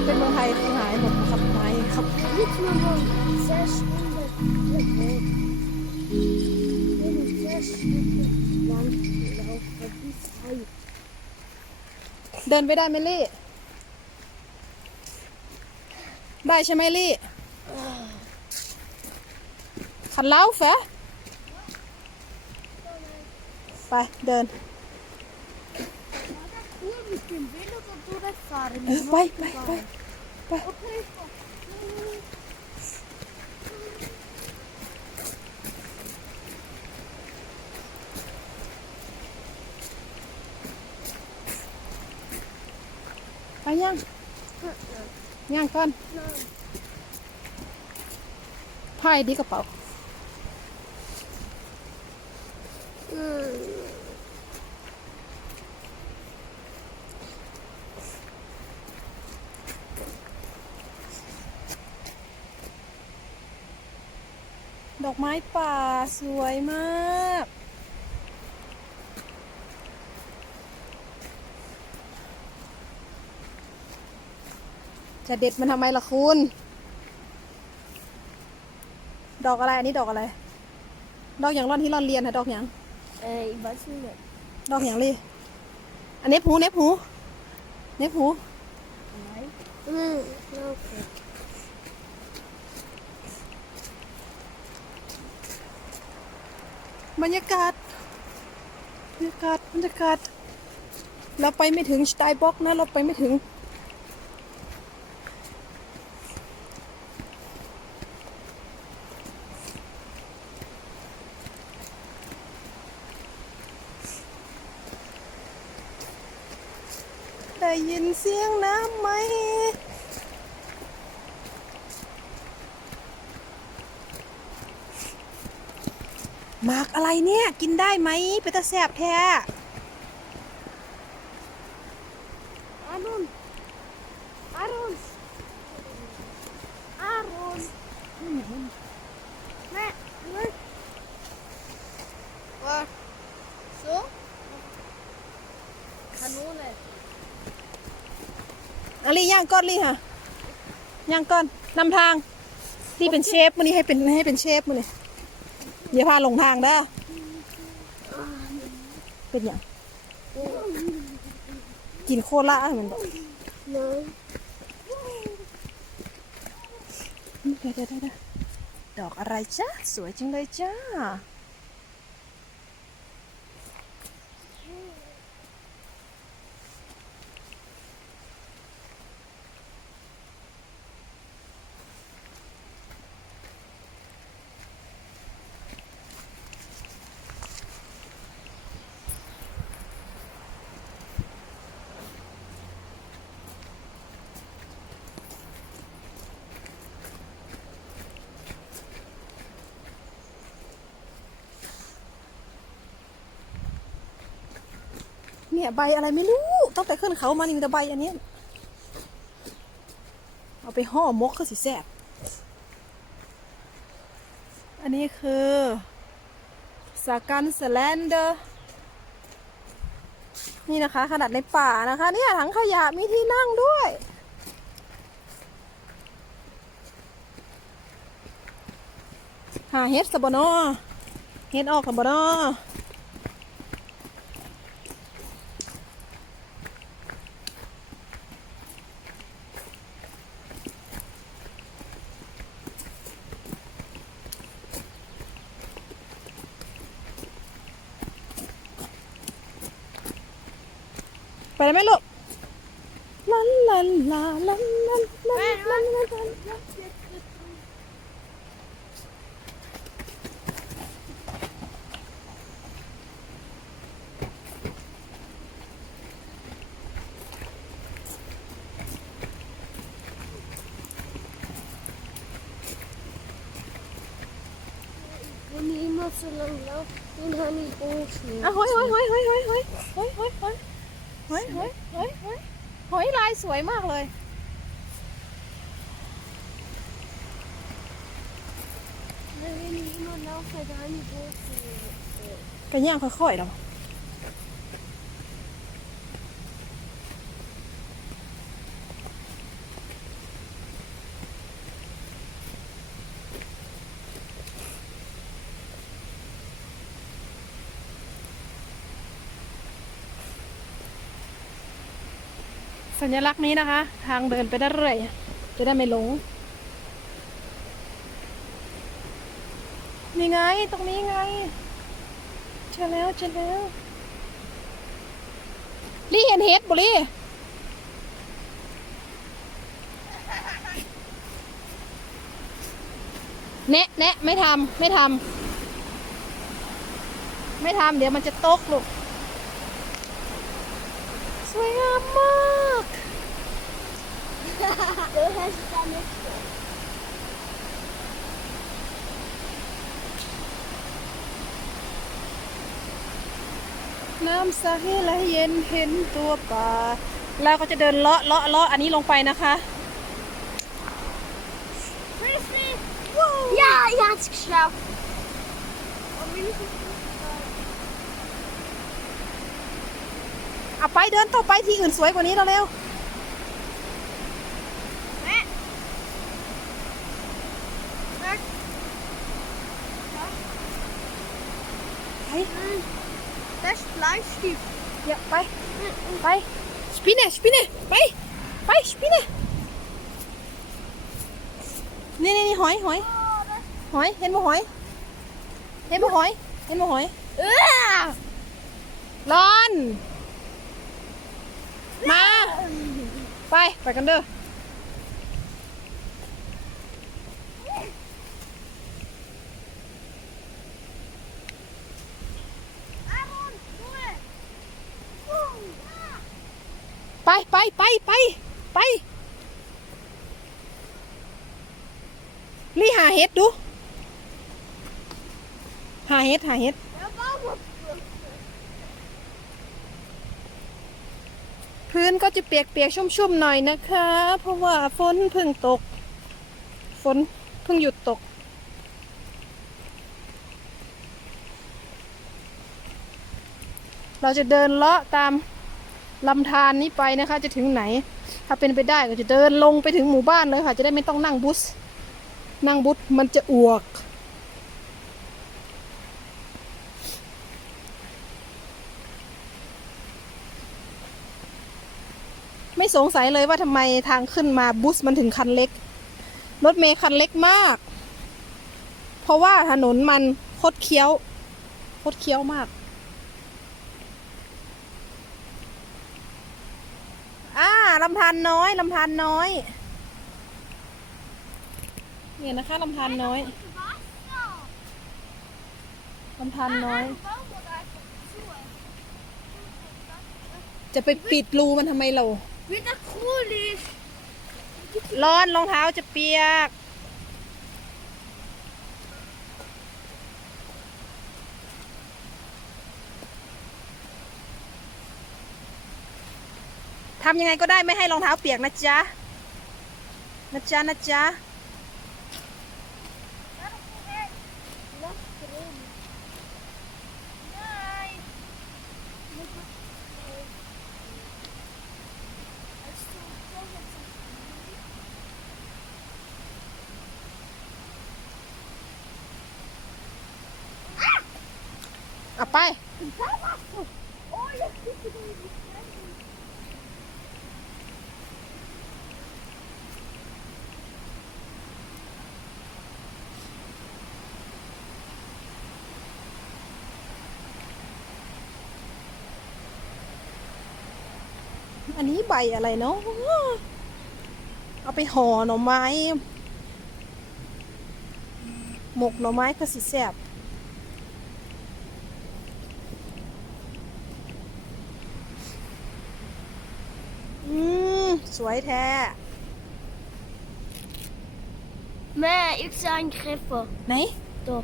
ำเป็นเมืองไทยหายหมดครับไม้ครับ เดินไปได้ไหมลี่ ได้ใช่ไหมลี่ขันเล้าแฟไปเดิน เออไปไปไปไปไปยังยังก่อนพายดีกระเป๋า ดอกไม้ป่าสวยมาก จะเด็ดมันทำไมล่ะคุณ ดอกอะไร อันนี้ดอกอะไร ดอกอย่างร่อนที่ร่อนเรียนค่ะดอกอย่าง Äh, ich weiß nicht. ดอกอย่างลี่อันเน็บหูเน็บหูเน็บหู Nein. Hm, okay. บรรยากาศบรรยากาศบรรยากาศ เราไปไม่ถึงสไตล์บ็อกนะ เราไปไม่ถึง ได้ยินเสียงน้ำไหม หมากอะไร เนี่ยได้ไหมเป็นตาแสบแท้ Aaron! Aaron! Aaron! Nee, nee. Was? So? Kanone. อาลีย่างก้อนลีค่ะย่างก้อนนำทางนี่เป็นเชฟมันนี้ให้เป็นให้เป็นเชฟมันนี่อย่าพาหลงทางเด้ เป็นอย่างกินโคล่าเหมือนแบบ Nein. เดี๋ยวเดี๋ยวเดี๋ยวเดี๋ยวดอกอะไรจ้าสวยจังเลยจ้า เนี่ยใบอะไรไม่รู้ตั้งแต่ขึ้นเขามานี่มีแต่ใบอันนี้เอาไปห่อมกคือสิแซ่บอันนี้คือสากันสแลนเดอร์นี่นะคะ ขนาดในป่านะคะ เนี่ยถังขยะมีที่นั่งด้วยหาเฮ็ดสบนอเฮ็ดออกกับนอ ไปได้ไหมลูกลันลันลาลันลันลันลันลันลัน Wenn ich immer so lang laufe, dann habe ich Ohren. อะหอยหอ เฮ้ยเฮ้ยเฮ้ยเฮ้ยหอยลายสวยมากเลยก็ย่างค่อยๆหรอ ญลักษณ์นี้นะคะ ทางเดินไปได้เรื่อยจะได้ไม่หลง นี่ไง ตรงนี้ไงเจอแล้วเจอแล้วลี่เห็นเห็ดบุลี่แนะแนะไม่ทำไม่ทำไม่ทำเดี๋ยวมันจะตกลูก สวยงามมาก Du hast da nicht so. น้ำใสและเย็นเห็นตัวปลาเราก็จะเดินเลาะเลาะเลาะอันนี้ลงไปนะคะ Frisbee! Ja, ich hab's geschafft. Und wenigstens เอาไปเดินต่อไปที่อื่นสวยกว่านี้เราเร็ว ไป Das ist Bleistift. เดี๋ยวไป ไปสปินเน่สปินเน่ไป ไปสปินเน่นี่นี่นี่หอยหอยหอย เห็นบ่หอย เห็นบ่หอย เห็นบ่หอย Ah! ร้อน มา ไป ไปกันเด้อ ไปไปไปไปไปรีหาเห็ดดู หาเห็ดหาเห็ดพื้นก็จะเปียกๆ ชุ่มๆ หน่อยนะคะ เพราะว่าฝนเพิ่งตก ฝนเพิ่งหยุดตก เราจะเดินเลาะตาม ลำธารนี้ไปนะคะ จะถึงไหน ถ้าเป็นไปได้ก็จะเดินลงไปถึงหมู่บ้านเลยค่ะ จะได้ไม่ต้องนั่งบุสนั่งบุสมันจะอวก ไม่สงสัยเลยว่าทำไมทางขึ้นมาบุสมันถึงคันเล็ก รถเมย์คันเล็กมาก เพราะว่าถนนมันคดเคี้ยว คดเคี้ยวมาก อ่า ลำธารน้อยลำธารน้อย เนี่ยนะคะลำธารน้อย Wasser! ลำธารน้อย Der Baum wurde einfach zu. จะไปปิดรูมันทำไมเรา Wieder coolisch! ร้อนรองเท้าจะเปียก ทำยังไงก็ได้ไม่ให้รองเท้าเปียกนะจ๊ะ นะจ๊ะ นะจ๊ะ Noch drin. Nein! Hast du doch jetzt noch เอาไป Oh, jetzt bist du in die Fremde. อันนี้ ใบอะไรเนาะเอาไปห่อหน่อไม้ หมกหน่อไม้ก็สิแซ่บอืมสวยแท้ Meh, ich sah einen Griffer. ไหน Da.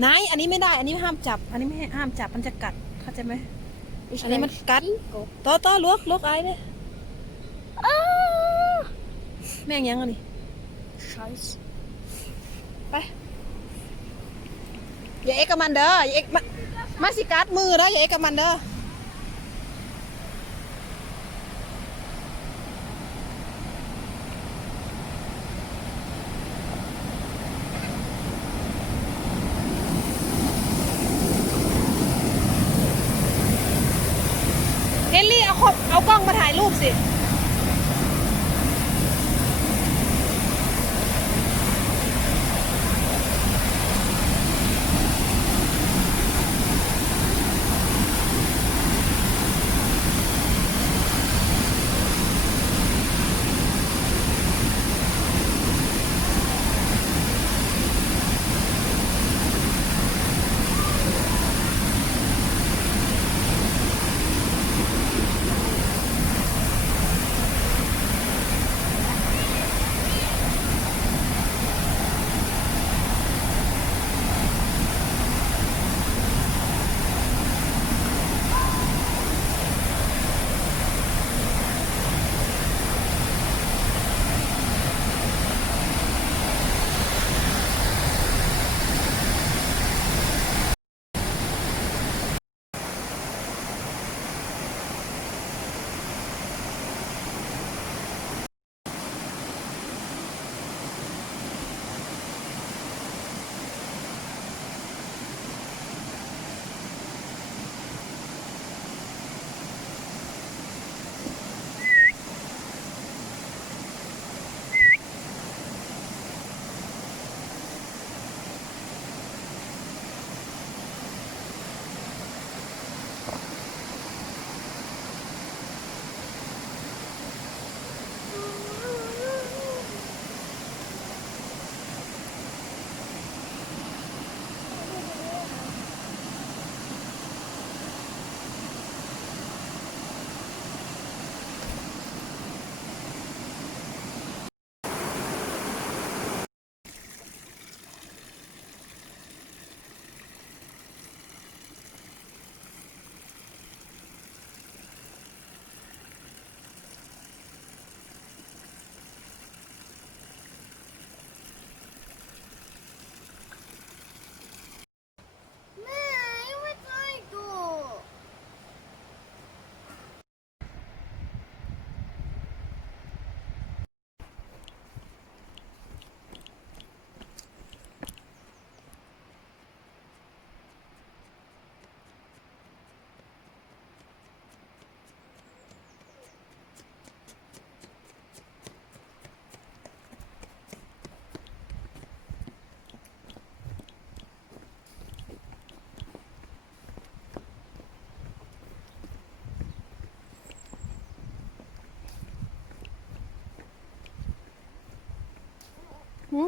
ไหน อันนี้ไม่ได้ อันนี้ห้ามจับ อันนี้ไม่ให้ห้ามจับ มันจะกัด เข้าใจไหม Ich อันนี้มันกัด Stinko. ต่อต่อลวกลวกไอ้เลย Ah! แม่งยังอันนี้ Scheiße. ไปอย่าเอ็กกับมันเด้ออย่าเอ็กมามาสิกัดมือเด้ออย่าเอ็กกับมันเด้อ เฮนรี่เอาครบเอากล้องมาถ่ายรูปสิ หื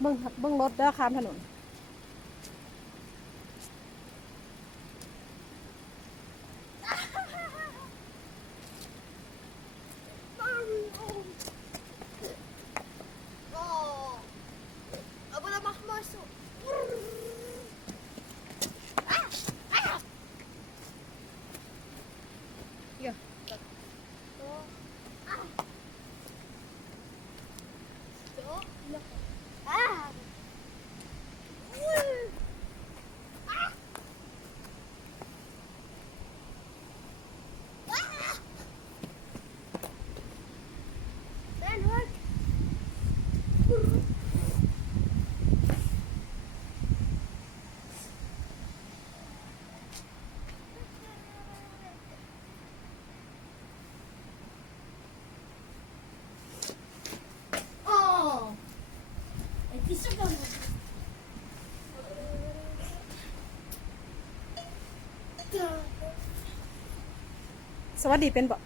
เบิ้งเบิ้งรถเด้อข้ามถนน สวัสดีเป็นบ่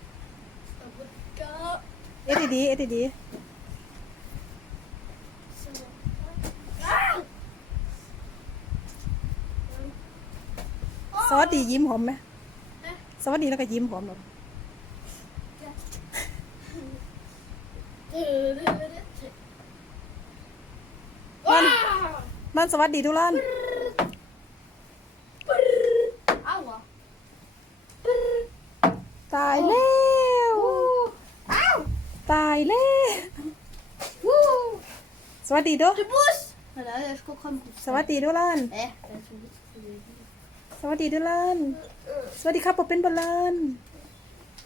เอ็ดดีเอ็ดดีสวัสดีสวัสดียิ้มหอมไหมสวัสดีแล้วก็ยิ้มหอมหรอว้าวนั่นสวัสดีทุกท่าน อ้าวเหรอ ตายแล้วอ้าวตายแล้ววู้สวัสดีเด้อ de bus voilà je comprends plus สวัสดีทุกท่าน eh dat is niet สวัสดีทุกท่านสวัสดีครับผมเป็นบอลลาน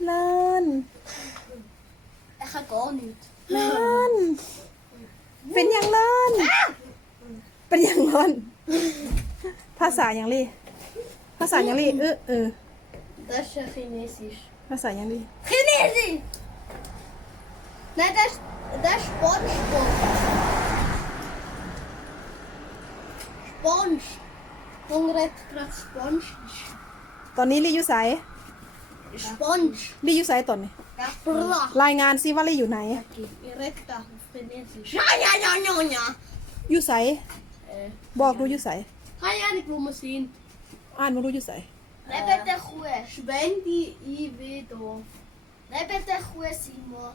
ลาน dat gaat al niet ลานเป็นอย่างลานเป็นอย่างลานภาษาอย่างลี่ภาษาอย่างลี่เออเออ dat is uh, Chinesisch ภาษาอย่างลี่ Chinesisch nee dat is dat is SpongeBob Sponge Conrad krijgt Sponge ตอนนี้ลี่อยู่ไส Sponge ลี่อยู่ไสตอนนี้ ja prla รายงานซิว่าลี่อยู่ไหน direct daar op Chinesisch ja ja ja ja ja อยู่ไส eh บอกดูอยู่ไส ga jij ik wil me zien อ่านมาดูอยู่ไส Nee, bent er goed. Ben die IV door. Nee, bent er goed, Simon.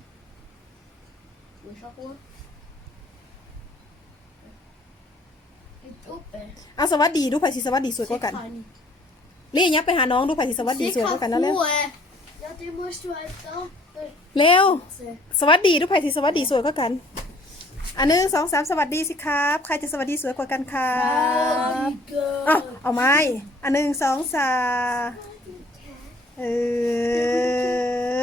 Hoe is dat goed? Ik op, hè. อะสวัสดีดูไผสิสวัสดีสวยกว่ากัน ga niet. ลี่ยับไปหาน้องดูไผสิสวัสดีสวยกว่ากันแล้วเร็ว hè. Ja, die moest je uit de เร็ว ze. สวัสดีทุกไผ่ที่สวัสดีสวยกว่ากัน อันหนึ่งสองสามสวัสดีสิครับ ใครจะสวัสดีสวยกว่ากันครับเอาเอาไม้อันหนึ่งสองสามเออ